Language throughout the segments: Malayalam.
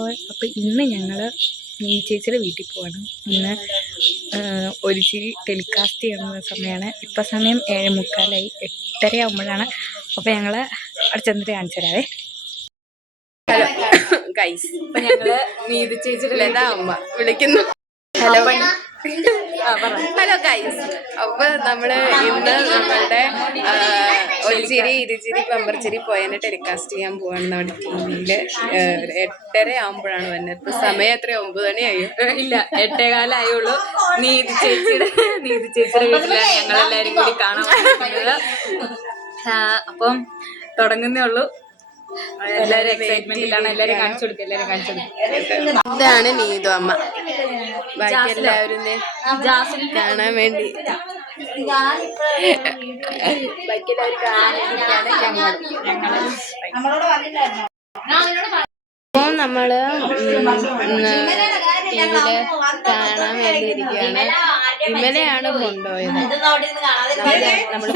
അപ്പോൾ ഇന്ന് ഞങ്ങൾ നീ ചേച്ചിയുടെ വീട്ടിൽ പോവാണ്. ഇന്ന് ഒരു ചിരി ടെലികാസ്റ്റ് ചെയ്യുന്ന സമയമാണ്. ഇപ്പം സമയം 7:45, 8:30 ആകുമ്പോഴാണ്. അപ്പോൾ ഞങ്ങൾ അവിടെ ചെന്നിട്ട് കാണിച്ചു തരാവേ. ഹലോ ഗൈസ്, അപ്പം ഞങ്ങൾ നീതി ചേച്ചിയുടെ ലതാ അമ്മ വിളിക്കുന്നു. ഹലോ ഹലോ ഗൈസ്, അപ്പൊ നമ്മള് ഇന്ന് നമ്മളുടെ ഒരു ചിരി ഇരുചിരി പമ്പർച്ചിരി പോയതിനെ ടെലികാസ്റ്റ് ചെയ്യാൻ പോവാണ്. നമ്മുടെ ടിവിയില് 8:30 ആകുമ്പോഴാണ് വന്നത്. ഇപ്പൊ സമയം എത്ര 9 മണിയായി? ഇല്ല, 8:15 ആയുള്ളൂ. നീതി ചേച്ചിയുടെ വീട്ടിലാണ് ഞങ്ങളെല്ലാരും കൂടി കാണാൻ പറ്റുന്നത്. അപ്പം തുടങ്ങുന്നേ ഉള്ളൂ. എല്ലാരും എക്സൈറ്റ്മെന്റിലാണ്. എല്ലാരും കാണിച്ചു കൊടുക്കും. ഇതാണ് നീതു അമ്മ. ബാക്കി എല്ലാവരും കാണാൻ വേണ്ടി അപ്പോൾ നമ്മള് ടിവിയില് കാണാൻ വേണ്ടി ഇരിക്കുകയാണ്. ഇന്നലെയാണ് കൊണ്ടുപോയത്. നമ്മൾ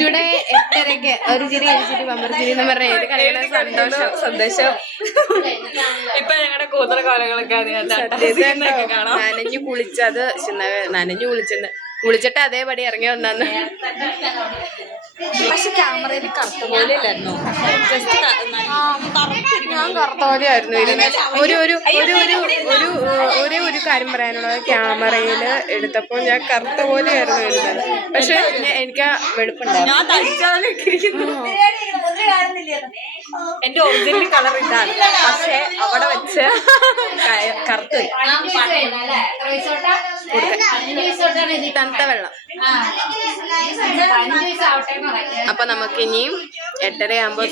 ടുഡേ 8:30 ഒരു ചിരി ഇരുചിരി പമ്പർച്ചിരി എന്ന് പറഞ്ഞ ഏത് കളിയുടെ സന്ദേശം. ഇപ്പൊ ഞങ്ങളുടെ കൂതറക്കാലങ്ങളൊക്കെ നനഞ്ഞു കുളിച്ചത് കുളിച്ചിട്ട് അതേപടി ഇറങ്ങി വന്നു. പക്ഷെ ക്യാമറയിൽ കറുത്ത പോലെ അല്ലായിരുന്നു. ഞാൻ കറുത്ത പോലെ ആയിരുന്നു ഇരുന്നത്. ഒരു കാര്യം പറയാനുള്ളത്, ക്യാമറയിൽ എടുത്തപ്പോൾ ഞാൻ കറുത്ത പോലെ ആയിരുന്നു ഇരുന്നത്. പക്ഷെ എനിക്ക് വെളുപ്പുണ്ടായിരുന്നു. എന്റെ ഒറിജിനൽ കളർ ഇതാണ്. പക്ഷെ അവിടെ വെച്ച് കറുത്ത് തണുത്ത വെള്ളം. അപ്പൊ നമുക്ക് ഇനിയും 8:30 ആകുമ്പോ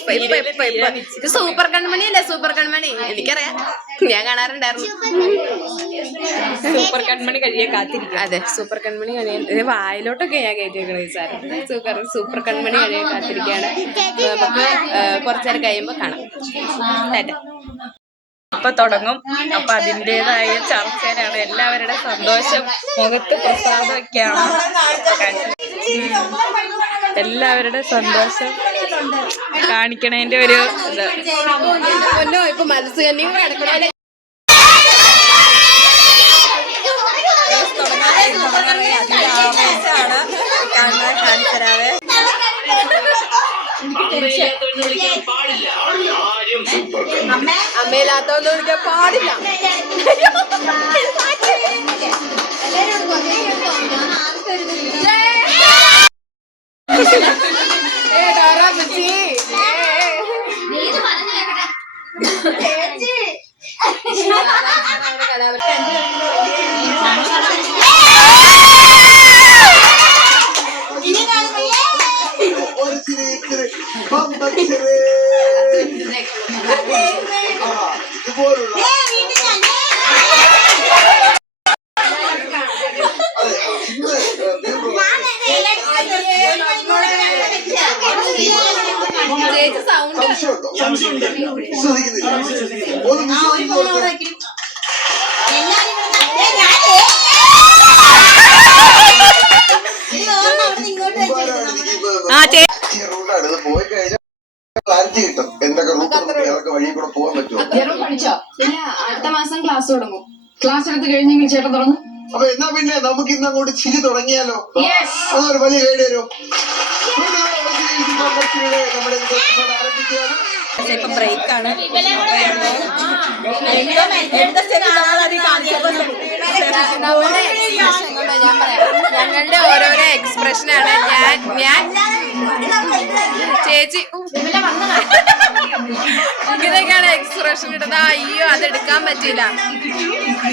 ഇത് സൂപ്പർ കൺമണി അല്ലേ? സൂപ്പർ കൺമണി എനിക്കറിയാം, ഞാൻ കാണാറുണ്ടായിരുന്നു. സൂപ്പർ കൺമണി കഴിയാൻ കാത്തിരിക്കും. അതെ, സൂപ്പർ കൺമണി കഴിയാൻ വായിലോട്ടൊക്കെ ഞാൻ കയറ്റിയേക്കണേ സാർ. സൂപ്പർ കൺമണി കഴിയാൻ കാത്തിരിക്കുകയാണ്. നമുക്ക് കുറച്ചേരം കഴിയുമ്പോ കാണാം. അപ്പൊ തുടങ്ങും. അപ്പൊ അതിൻ്റെതായ ചർച്ചയിലാണ്. എല്ലാവരുടെ സന്തോഷം, മുഖത്ത് പ്രസാദമൊക്കെയാണ്. എല്ലാവരുടെ സന്തോഷം കാണിക്കണതിന്റെ ഒരു ഇത്. ഇപ്പൊ മത്സ്യകന്യം കിടക്കണേ. കാണിച്ചരാവേ. അമ്മയില്ലാത്തോണ്ട് വിളിക്കാൻ പാടില്ല. അടുത്ത മാസം ക്ലാസ് തുടങ്ങും. ക്ലാസ് എടുത്ത് കഴിഞ്ഞെങ്കിൽ ചേട്ടൻ തുടങ്ങും. അപ്പൊ എന്നാ പിന്നെ നമുക്ക് ഇന്ന് അങ്ങോട്ട് ചിരി തുടങ്ങിയാലോ? അതൊരു വലിയ കൈഡേരോ. ഇപ്പൊ ബ്രേക്കാണ്. ഞങ്ങളുടെ ഓരോരോ എക്സ്പ്രഷനാണ്. ഞാൻ ചേച്ചി ഇങ്ങനെയൊക്കെയാണ് എക്സ്പ്രഷൻ ഇട്ടത്. അയ്യോ, അതെടുക്കാൻ പറ്റില്ല.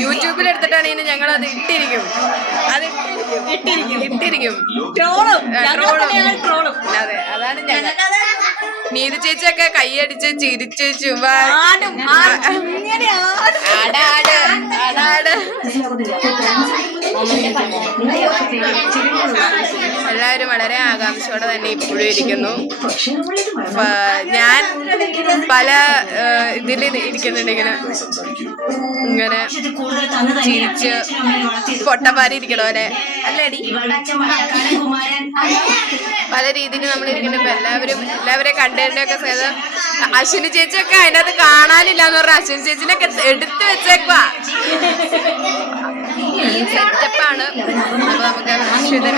യൂട്യൂബിൽ എടുത്തിട്ടാണെങ്കിൽ ഞങ്ങൾ അത് ഇട്ടിരിക്കും. അതെ, അതാണ് ഞങ്ങൾ. നീതി ചേച്ചിയൊക്കെ കൈയടിച്ച് ചിരിച്ച് എല്ലാവരും വളരെ ആകാംക്ഷയോടെ തന്നെ ഇപ്പോഴും ഇരിക്കുന്നു. ഞാൻ പല ഇതിൽ ഇരിക്കുന്നുണ്ട്. ഇങ്ങനെ ഇങ്ങനെ ചിരിച്ച് പൊട്ടപ്പാരിയിരിക്കണോ അല്ലെ അല്ലേടി പല രീതിയിൽ നമ്മൾ ഇരിക്കുന്നുണ്ട്. എല്ലാവരെയും കണ്ടതിൻ്റെയൊക്കെ സേത് അശ്വിനി ചേച്ചിയൊക്കെ അതിനകത്ത് കാണാനില്ല എന്ന് പറഞ്ഞ അശ്വിനി ചേച്ചിനൊക്കെ എടുത്തു വെച്ചേക്കുവാ. സെറ്റപ്പാണ്. അപ്പൊ നമുക്ക് അശ്വിനെ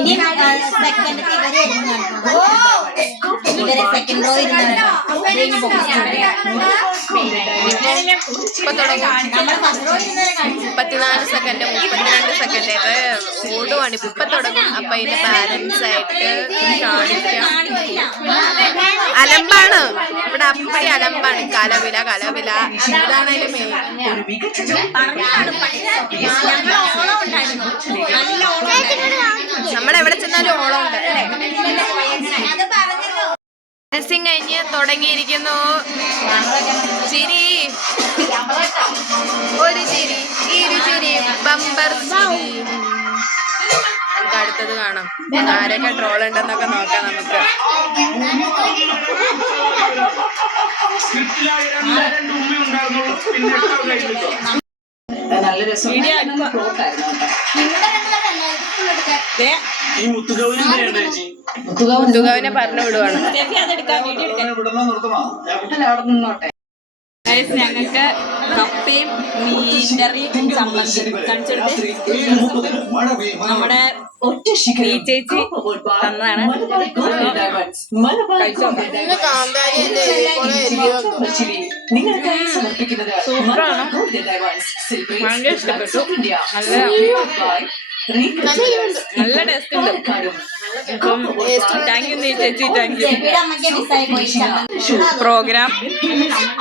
ഇനി സെക്കൻഡ് ഇവരെ സെക്കൻഡ് റോ ഇപ്പൊ തുടങ്ങും. 34 സെക്കൻഡ് 32 സെക്കൻഡ് ഓടുവാണ്. ഇപ്പൊ തുടങ്ങും. അപ്പൊ അതിന്റെ ബാലൻസ് ആയിട്ട് കാണിക്കാം. അലമ്പാണ് ഇവിടെ, അപ്പടി അലമ്പാണ്. കലവില ഇതാണ് അതിന്റെ മെയിൻ. നമ്മളെവിടെ ചെന്നാലും ഓളം ഉണ്ട്. ഡ്രസ്സിങ് കഴിഞ്ഞ് തുടങ്ങിയിരിക്കുന്നു. ചിരി, ഒരു ചിരി, ഇരുചിരി, ബമ്പർ ചിരി. നമുക്ക് അടുത്തത് കാണാം. ആരൊക്കെ ട്രോൾ ഉണ്ടെന്നൊക്കെ നോക്കാം നമുക്ക്. മുത്തുകവിനെ പറഞ്ഞു വിടുവാണ്. ഞങ്ങൾക്ക് കപ്പയും മീൻകറിയും ചമ്മന്തി കാണിച്ചെടുത്ത് നമ്മുടെ ചേച്ചി തന്നതാണ്. സൂപ്പറാണ്, ഭയങ്കര ഇഷ്ടപ്പെട്ടു. നല്ല ടേസ്റ്റ് ഉണ്ട്. അപ്പം താങ്ക് യു ചേച്ചി, താങ്ക് യു. പ്രോഗ്രാം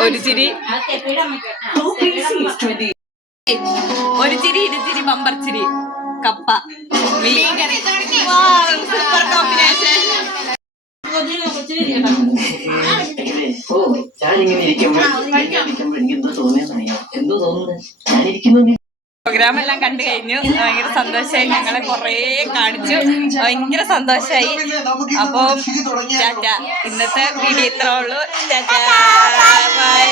ഒരു ചിരി, ഇരുചിരി, ബമ്പർ ചിരി, കപ്പ, മീൻകറി. Super combination. പ്രോഗ്രാം എല്ലാം കണ്ടു കഴിഞ്ഞു. ഭയങ്കര സന്തോഷമായി. ഞങ്ങളെ കൊറേ കാണിച്ചു. ഭയങ്കര സന്തോഷമായി. അപ്പം ടാറ്റ. ഇന്നത്തെ വീഡിയോ ഇത്രേ ഉള്ളൂ. ടാറ്റ, ബൈ.